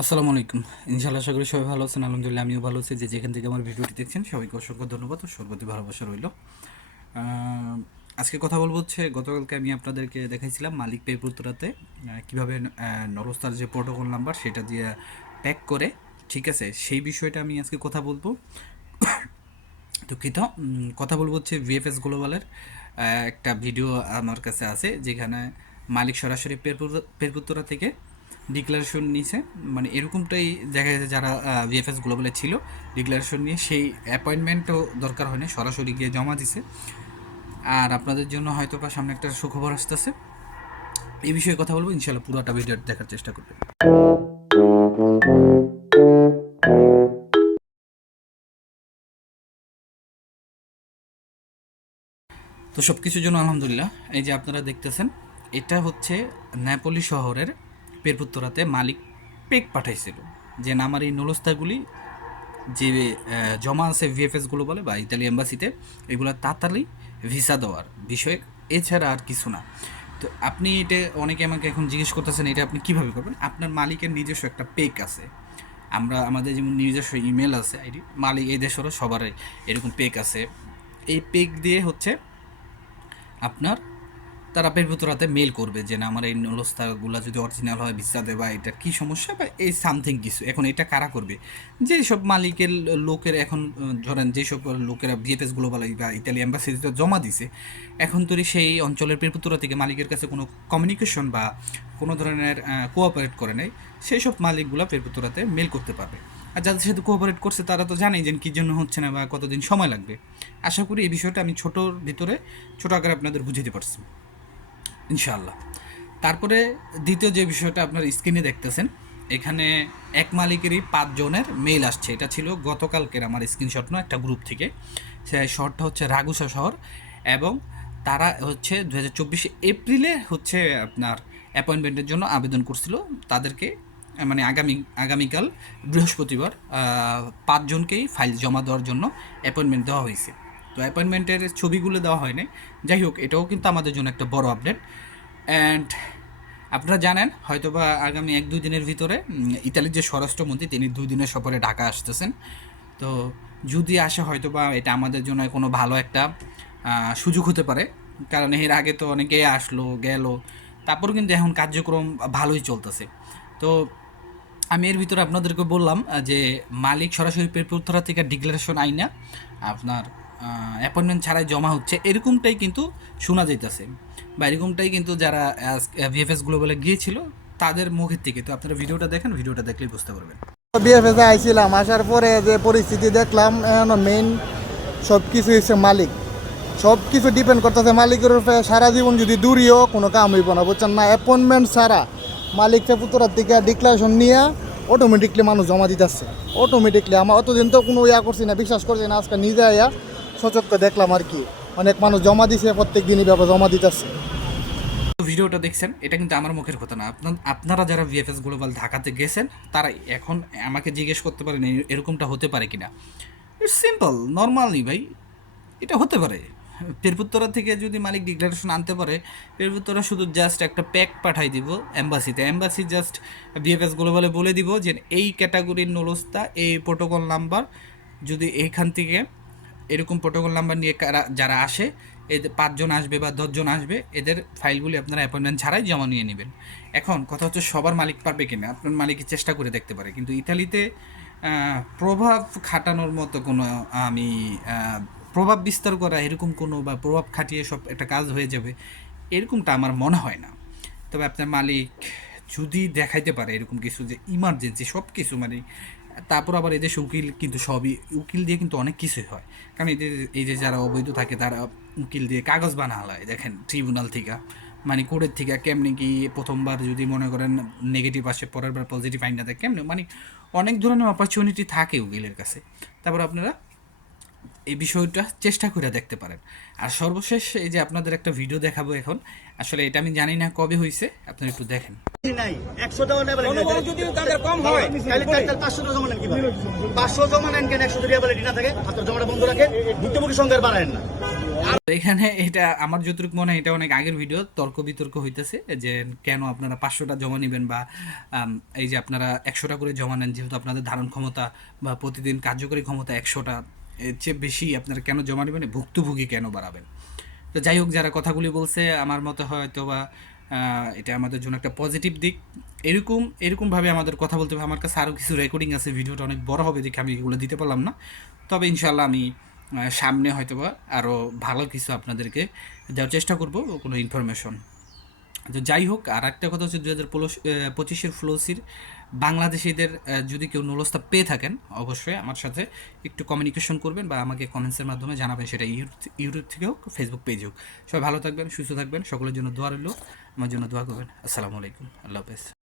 আসসালামু আলাইকুম। ইনশাআল্লাহ আশা করি সবাই ভালো আছেন। আলহামদুলিল্লাহ আমিও ভালো আছি। যে যেখান থেকে আমার ভিডিওটি দেখছেন সবাইকে অসংখ্য ধন্যবাদ ও সর্বতি ভালোবাসা রইল। আজকে কথা বলবো হচ্ছে গতকালকে আমি আপনাদেরকে দেখাইছিলাম মালিক পে পুত্রাতে কীভাবে নরস্তার যে প্রোটোকল নাম্বার সেটা দিয়ে প্যাক করে, ঠিক আছে, সেই বিষয়টা আমি আজকে কথা বলবো। দুঃখিত। কথা বলবো হচ্ছে ভিএফএস গ্লোবালের একটা ভিডিও আমার কাছে আছে যেখানে মালিক সরাসরি পেরপুত্তরা থেকে ডিক্লারেশন নিয়েছে। মানে এরকমটাই দেখা যাচ্ছে যারা ভিএফএস গ্লোবালে ছিল ডিক্লারেশন নিয়ে সেই অ্যাপয়েন্টমেন্টও দরকার হয়নি, সরাসরি গিয়ে জমা দিছে। আর আপনাদের জন্য হয়তো বা সামনে একটা সুখবর আসতেছে, এই বিষয়ে কথা বলবো। ইনশাল্লাহ পুরোটা ভিডিও দেখার চেষ্টা করবেন। তো সব কিছুর জন্য আলহামদুলিল্লাহ। এই যে আপনারা দেখতেছেন, এটা হচ্ছে নেপোলি শহরের পেরপুত্তরাতে মালিক পেক পাঠাইছিল যে আমার এই নলস্তাগুলি যে জমা আছে ভিএফএসগুলো বলে বা ইতালি এম্বাসিতে, এগুলো তাড়াতাড়ি ভিসা দেওয়ার বিষয়, এছাড়া আর কিছু না। তো আপনি এটা অনেকে আমাকে এখন জিজ্ঞেস করতেছেন এটা আপনি কীভাবে করবেন। আপনার মালিকের নিজস্ব একটা পেক আছে, আমাদের যেমন নিজস্ব ইমেল আছে আইডি, মালিক এই দেশেরও সবারই এরকম পেক আছে। এই পেক দিয়ে হচ্ছে আপনার তারা পেরপুতরাতে মেল করবে যে না আমার এই নলস্তাগুলো যদি অরিজিনাল হয় ভিসা দেয় বা এটার কী সমস্যা বা এই সামথিং কিছু। এখন এটা কারা করবে? যেসব মালিকের লোকের এখন ধরেন যেসব লোকেরা ভিএফএস গ্লোবাল বা ইতালি অ্যাম্বাসিতে জমা দিছে, এখন তো সেই অঞ্চলের পেরপুতরা থেকে মালিকের কাছে কোনো কমিউনিকেশন বা কোনো ধরনের কোঅপারেট করে নেই, সেই সব মালিকগুলো পেরপুতরাতে মেল করতে পারবে। আর যাদের সাথে কোঅপারেট করছে তারা তো জানেই যে কী জন্য হচ্ছে না বা কতদিন সময় লাগবে। আশা করি এই বিষয়টা আমি ছোটোর ভিতরে ছোটো আকারে আপনাদের বুঝাতে পারছি ইনশাআল্লাহ। তারপরে দ্বিতীয় যে বিষয়টা আপনার স্ক্রিনে দেখতেছেন, এখানে এক মালিকেরই 5 জনের মেইল আসছে। এটা ছিল গতকালকের আমার স্ক্রিনশট নয়, একটা গ্রুপ থেকে। সে শহরটা হচ্ছে রাগুসা শহর, এবং তারা হচ্ছে 2024 এপ্রিলে হচ্ছে আপনার অ্যাপয়েন্টমেন্টের জন্য আবেদন করছিল। তাদেরকে মানে আগামীকাল বৃহস্পতিবার 5 জনকেই ফাইল জমা দেওয়ার জন্য অ্যাপয়েন্টমেন্ট দেওয়া হয়েছে। তো অ্যাপয়েন্টমেন্টের ছবিগুলো দেওয়া হয়নি। যাই হোক, এটাও কিন্তু আমাদের জন্য একটা বড় আপডেট। অ্যান্ড আপনারা জানেন হয়তোবা আগামী 1-2 দিনের ভিতরে ইতালির যে স্বরাষ্ট্রমন্ত্রী তিনি 2 দিনের সফরে ঢাকা আসতেছেন। তো যদি আসে হয়তোবা এটা আমাদের জন্য কোনো ভালো একটা সুযোগ হতে পারে, কারণ এর আগে তো অনেকেই আসলো গেল, তারপর কিন্তু এখন কার্যক্রম ভালোই চলতেছে। তো আমি এর ভিতরে আপনাদেরকে বললাম যে মালিক সরাসরি পেরপুত্তরা থেকে ডিক্লারেশন আইনা আপনার অ্যাপয়েন্টমেন্ট ছাড়াই জমা হচ্ছে, এরকমটাই কিন্তু শোনা যাইতেছে বা এরকমটাই কিন্তু যারা ভিএফএস গ্লোবালে গিয়েছিল তাদের মুখের থেকে। তো আপনারা ভিডিওটা দেখেন, ভিডিওটা দেখলেই বুঝতে পারবেন। বিএফএসে আইছিলাম, আসার পরে যে পরিস্থিতি দেখলাম, এখন মেইন সব কিছু হচ্ছে মালিক। সব কিছু ডিপেন্ড করতেছে মালিকের উপরে। সারা জীবন যদি দূরিও কোনো কাম হইব না, বুঝছেন না। অ্যাপয়েন্টমেন্ট ছাড়া মালিক পুতরার থেকে ডিক্লারেশন নিয়ে অটোমেটিকলি মানুষ জমা দিতেছে অটোমেটিকলি। আমার অতদিন তো কোনো ইয়া করছি না, বিশ্বাস করছি না, আজকে নিজে আয়া সচক্ষ দেখলাম আর কি। অনেক মানুষ জমা দিছে, প্রত্যেক দিনই ব্যাপার জমা দিতেছে। ভিডিওটা দেখছেন, এটা কিন্তু আমার মুখের কথা না। আপনারা যারা ভিএফএস গ্লোবাল ঢাকাতে গেছেন তারা এখন আমাকে জিজ্ঞেস করতে পারেন এরকমটা হতে পারে কিনা। ইটস সিম্পল, নর্মালি ভাই, এটা হতে পারে। পেরপুত্তরা থেকে যদি মালিক ডিক্লারেশন আনতে পারে, পেরপুত্তরা শুধু জাস্ট একটা প্যাক পাঠাই দিব এম্বাসিতে। এম্বাসি জাস্ট ভিএফএস গ্লোবালে বলে দিব যে এই ক্যাটাগরির নলস্তা এই প্রোটোকল নাম্বার, যদি এইখান থেকে এরকম প্রোটোকল নাম্বার নিয়ে যারা আসে, এদের 5 জন আসবে বা 10 জন আসবে, এদের ফাইলগুলি আপনারা অ্যাপয়েন্টমেন্ট ছাড়াই জমা নিয়ে নেবেন। এখন কথা হচ্ছে সবার মালিক পারবে কিনা, আপনার মালিকের চেষ্টা করে দেখতে পারে। কিন্তু ইতালিতে প্রভাব খাটানোর মতো কোনো আমি প্রভাব বিস্তার করা এরকম কোনো বা প্রভাব খাটিয়ে সব একটা কাজ হয়ে যাবে এরকমটা আমার মনে হয় না। তবে আপনার মালিক যদি দেখাইতে পারে এরকম কিছু যে ইমার্জেন্সি সব কিছু, মানে তারপর আবার এদেশে উকিল কিন্তু সবই উকিল দিয়ে কিন্তু অনেক কিছুই হয়। কারণ এই যে যারা অবৈধ থাকে তারা উকিল দিয়ে কাগজ বানা হয়, দেখেন ট্রিব্যুনাল থেকে, মানে কোর্টের থেকে কেমনি কি প্রথমবার যদি মনে করেন নেগেটিভ আসে, পরের বার পজিটিভ আইন না দেয় কেমনি, মানে অনেক ধরনের অপরচুনিটি থাকে উকিলের কাছে। তারপর আপনারা এই বিষয়টা চেষ্টা করে দেখতে পারেন। আর সর্বশেষ এই যে আপনাদের একটা ভিডিও দেখাবো এখন, আসলে এটা আমি জানি না কবে হয়েছে, আপনারা একটু দেখেন। নাই 100 দেওয়া নেই বলে যদি তাদের কম হয় তাহলে 500 জমা নেন কিভাবে 500 জমা নেন কেন 100 দিয়ে বলে না থাকে আপনার জমাটা বন্ধ রাখেন ভুক্তভোগী সংখ্যা বাড়ায়েন না। তো এখানে এটা আমার যতটুকু মনে হয় এটা অনেক আগের ভিডিও, তর্ক বিতর্ক হইতেছে যে কেন আপনারা 500টা জমা নেবেন বা এই যে আপনারা 100টা করে জমা নেন, যেহেতু আপনাদের ধারণ ক্ষমতা বা প্রতিদিন কার্যকরী ক্ষমতা 100টা, এর চেয়ে বেশি আপনারা কেন জমা নেবেন, ভুক্তভোগী কেন বাড়াবেন। তো যাই হোক, যারা কথাগুলি বলছে আমার মতে হয়তো বা এটা আমাদের জন্য একটা পজিটিভ দিক। এরকমভাবে আমাদের কথা বলতে হবে। আমার কাছে আরও কিছু রেকর্ডিং আছে, ভিডিওটা অনেক বড় হবে দেখে আমি এগুলো দিতে পারলাম না। তবে ইনশাল্লাহ আমি সামনে হয়তো বা আরও ভালো কিছু আপনাদেরকে দেওয়ার চেষ্টা করব, কোনো ইনফরমেশন। তো যাই হোক, আর একটা কথা হচ্ছে 2025-এর ফ্লোসির বাংলাদেশিদের যদি কেউ নুলস্তা পেয়ে থাকেন অবশ্যই আমার সাথে একটু কমিউনিকেশন করবেন বা আমাকে কমেন্টসের মাধ্যমে জানাবেন, সেটা ইউটিউব থেকে হোক, ফেসবুক পেজে হোক। সবাই ভালো থাকবেন, সুস্থ থাকবেন, সকলের জন্য দোয়া রইল, আমার জন্য দোয়া করবেন। আসসালামু আলাইকুম, আল্লাহ হাফেজ।